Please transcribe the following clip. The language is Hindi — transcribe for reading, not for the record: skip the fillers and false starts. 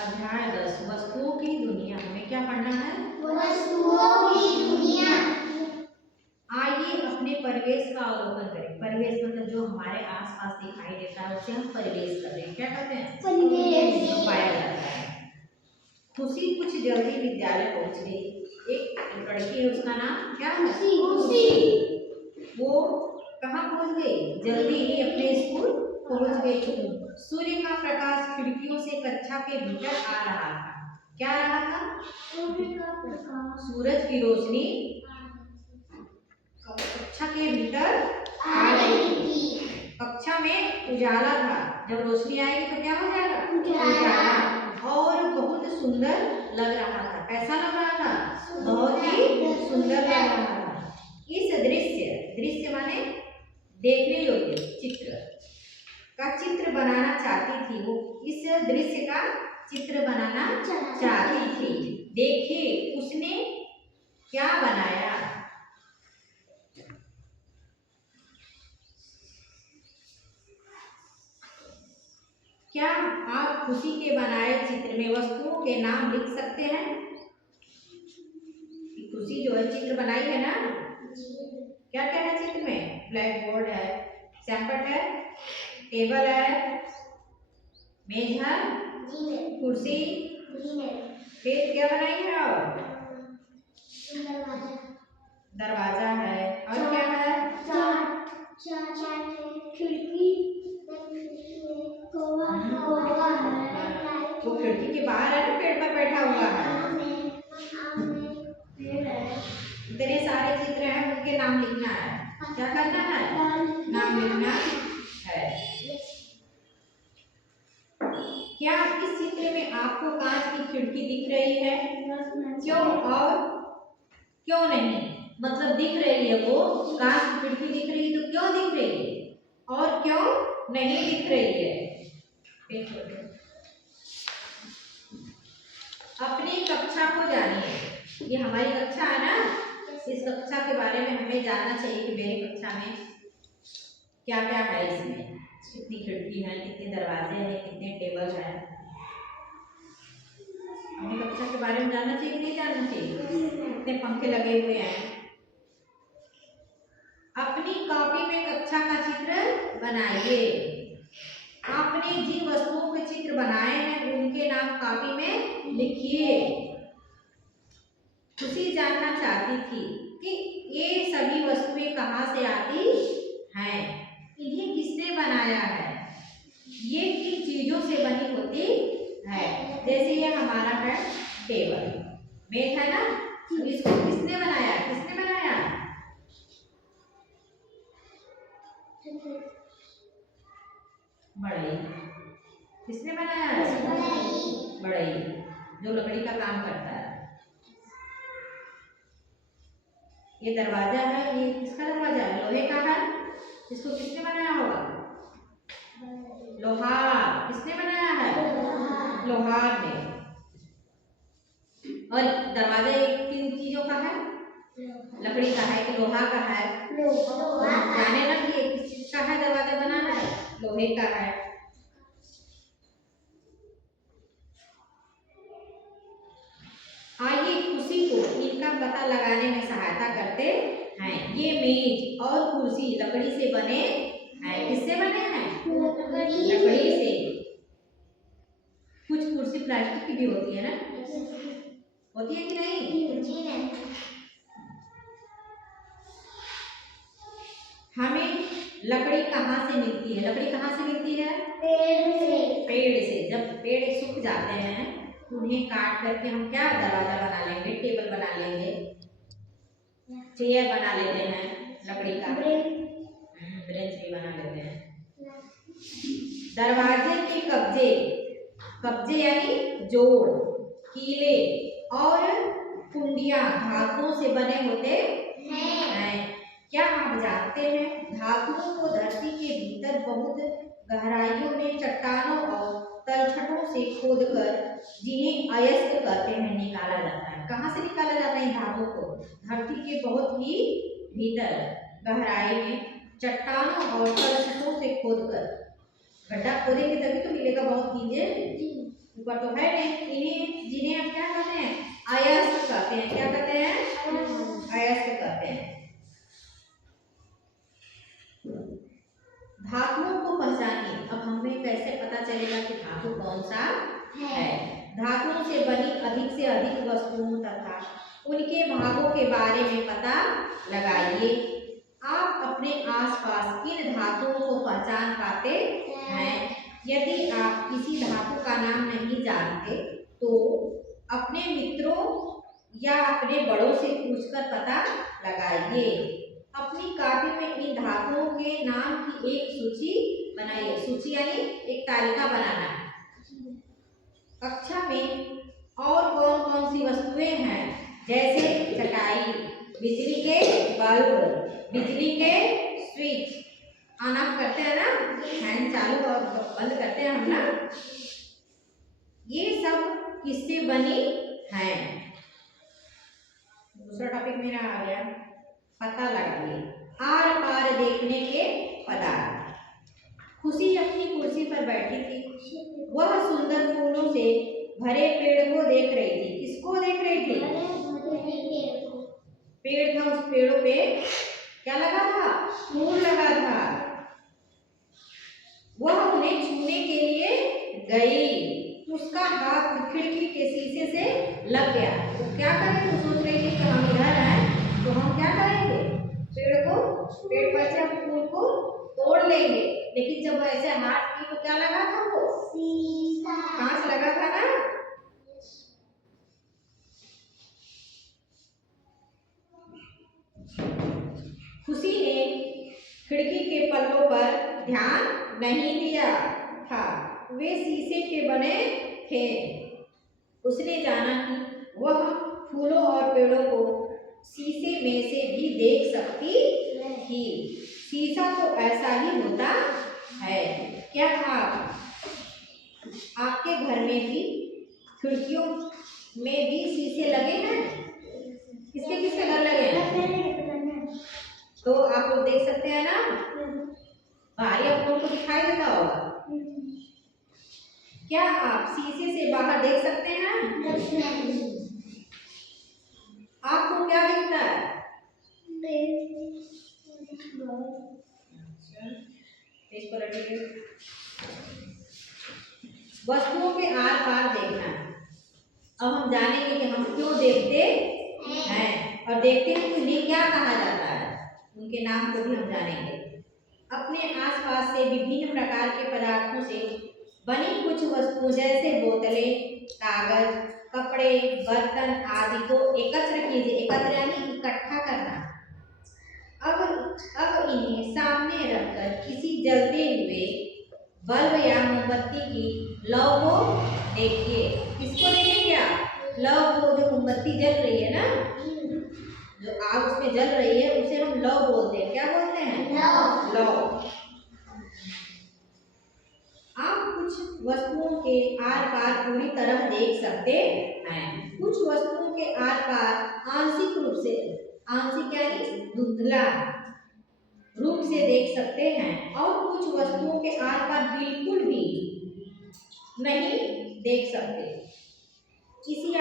अध्याय 10 वस्तुओं की दुनिया। हमें क्या पढ़ना है? वस्तुओं की दुनिया। आइए अपने परिवेश का अवलोकन करें। परिवेश मतलब जो हमारे आसपास दिखाई देता है उसे हम परिवेश करते हैं। क्या कहते हैं? परिवेश। जो पाया जाता है। खुशी कुछ जल्दी विद्यालय पहुंच गई। एक लड़की है, उसका नाम क्या है? खुशी। वो कहाँ पहुंच गई? जल्दी ही अपने स्कूल पहुंच गई। सूर्य का प्रकाश खिड़कियों से कक्षा के भीतर आ रहा था। क्या आ रहा था? सूर्य का प्रकाश। सूरज की रोशनी कक्षा के भीतर आ रही थी। कक्षा में उजाला था। जब रोशनी आएगी तो क्या हो जाएगा? उजाला। और बहुत सुंदर लग रहा था। कैसा लग रहा था? बहुत ही सुंदर लग रहा था। इस दृश्य माने देखने योग्य चित्र का चित्र बनाना चाहती थी। वो इस दृश्य का चित्र बनाना चाहती थी। देखिए उसने क्या बनाया। क्या आप खुशी के बनाए चित्र में वस्तुओं के नाम लिख सकते हैं? खुशी जो है चित्र बनाई है ना, क्या क्या है चित्र में? ब्लैक बोर्ड है, सैमपट है, टेबल है, मेज है, कुर्सी, फिर क्या बनाई है? और दरवाजा है। और क्या है? खिड़की। वो खिड़की के बाहर है ना, पेड़ पर बैठा हुआ है। इतने सारे चित्र हैं, उनके नाम लिखना है। क्या करना है? नाम लिखना है। क्या इस चित्र में आपको कांच की खिड़की दिख रही है? क्यों और क्यों नहीं? मतलब दिख रही है, वो कांच की खिड़की दिख रही है तो क्यों दिख रही है और क्यों नहीं दिख रही है? अपनी कक्षा को जानिए। ये हमारी कक्षा है ना, इस कक्षा के बारे में हमें जानना चाहिए कि मेरी कक्षा में क्या क्या है। इसमें कितनी खिड़की है, कितने दरवाजे हैं, कितने टेबल है। अपनी कक्षा के बारे में जानना चाहिए कि नहीं जानना चाहिए? कितने पंखे लगे हुए हैं। अपनी कॉपी में कक्षा का चित्र बनाइए। आपने जिन वस्तुओं के चित्र बनाए हैं उनके नाम कॉपी में लिखिए। खुशी जानना चाहती थी कि ये सभी वस्तुएं कहाँ से आती हैं, इन्हें किसने बनाया है, ये किन चीजों से बनी होती है। जैसे ये हमारा है टेबल, मेज है ना, इसको किसने बनाया? किसने बनाया? बढ़ई। किसने बनाया? बढ़ई, जो लकड़ी का काम करता है। ये दरवाजा है, ये किसका दरवाजा है? लोहे का है। इसको किसने बनाया होगा? लोहार। किसने बनाया है? लोहार ने। और दरवाजा किन चीजों का है? लकड़ी का है कि लोहा का है? जाने ना कि किस चीज का है दरवाजा बनाना है? लोहे का है। आइए खुशी को इनका पता लगाने में सहायता करते हैं। ये मेज और कुर्सी लकड़ी से बने हैं। किससे बने हैं? लकड़ी से। कुछ कुर्सी प्लास्टिक की भी होती है ना, होती है कि नहीं? हमें लकड़ी कहाँ से मिलती है? लकड़ी कहाँ से मिलती है? पेड़ से। जब पेड़ सूख जाते हैं उन्हें काट करके हम क्या दरवाजा बना लेंगे, टेबल बना लेंगे, चेयर बना लेते हैं लकड़ी का, ब्रेंच भी बना लेते हैं। दरवाजे के कब्जे यानी जोड़, कीले और कुंडियां धातुओं से बने होते हैं। क्या आप जानते हैं धातुओं को धरती के भीतर बहुत गहराइयों में चट्टानों और तलछटों से खोदकर जिन्हें अयस्क कहते हैं निकाला जाता है। कहाँ से निकाला जाता है इन धातुओं को? धरती के बहुत ही भीतर गहराई में चट्टानों और तलछटों से खोदकर। गड्ढा खोदेंगे तभी तो मिलेगा बहुत नीचे, ऊपर तो है नहीं। चलेगा कि धातु कौन सा है। धातुओं से बनी अधिक से अधिक वस्तुओं तथा उनके भागों के बारे में पता लगाइए। आप अपने आसपास किन धातुओं को पहचान पाते हैं? यदि आप किसी धातु का नाम नहीं जानते तो अपने मित्रों या अपने बड़ों से पूछकर पता लगाइए। अपनी कॉपी में इन धातुओं के नाम की एक सूची बनाइए। सूची यानी एक तालिका बनाना है। कक्षा में और कौन कौन सी वस्तुएं हैं? जैसे चटाई, बिजली के बल्ब, बिजली के स्विच, ऑन ऑफ करते हैं ना, फैन चालू और बंद करते हैं हम ना, ये सब किससे बनी हैं? दूसरा टॉपिक मेरा आ गया, पता लगाइए। आर पार देखने के पदार्थ। खुशी अपनी कुर्सी पर बैठी थी। वह सुंदर फूलों से भरे पेड़ को देख रही थी। किसको देख रही थी? पेड़ था, उस पेड़ों पे क्या लगा था? फूल लगा था। वह उन्हें छूने के लिए गई। उसका हाथ खिड़की के शीशे से लग गया। तो क्या करें? तो सोच रही थी कि हम इधर हैं तो हम क्या करेंगे? पेड़ पर से फूल को तोड़ लेंगे। लेकिन जब ऐसे हाथ की तो क्या लगा था? वो कांच लगा था ना। खुशी ने खिड़की के पल्लों पर ध्यान नहीं दिया था। वे शीशे के बने थे। उसने जाना कि वह फूलों और पेड़ों को शीशे में से भी देख सकती थी। शीशा तो ऐसा ही होता है। क्या आपके घर में भी खिड़कियों में भी शीशे लगे हैं? किसके किसके घर लगे हैं? तो आप लोग देख सकते हैं ना, बाहर आप लोगों को दिखाई देता होगा। क्या आप शीशे से बाहर देख सकते हैं? आपको क्या दिखता है? वस्तुओं के आर पार देखना। अब हम जानेंगे कि हम क्यों देखते हैं और देखते हैं तो उन्हें क्या कहा जाता है। उनके नाम को भी हम जानेंगे। अपने आसपास से विभिन्न प्रकार के पदार्थों से बनी कुछ वस्तुओं जैसे बोतलें, कागज, कपड़े, बर्तन आदि को एकत्र कीजिए। एकत्र यानी इकट्ठा करना। अब इन्हें सामने रखकर किसी जलते हुए बल्ब या मोमबत्ती की लौ को देखिए। किसको देखेंगे आप? लौ को, जो मोमबत्ती जल रही है ना, जो आग उसमें जल रही है उसे हम लौ बोलते हैं। क्या बोलते हैं? लौ। आप कुछ वस्तुओं के आर पार पूरी तरह देख सकते हैं। कुछ वस्तुओं के आर पार आंशिक रूप से, आंशिक यानी धुंधला रूप से देख सकते हैं और कुछ वस्तुओं के आर पार बिल्कुल भी नहीं देख सकते। इसी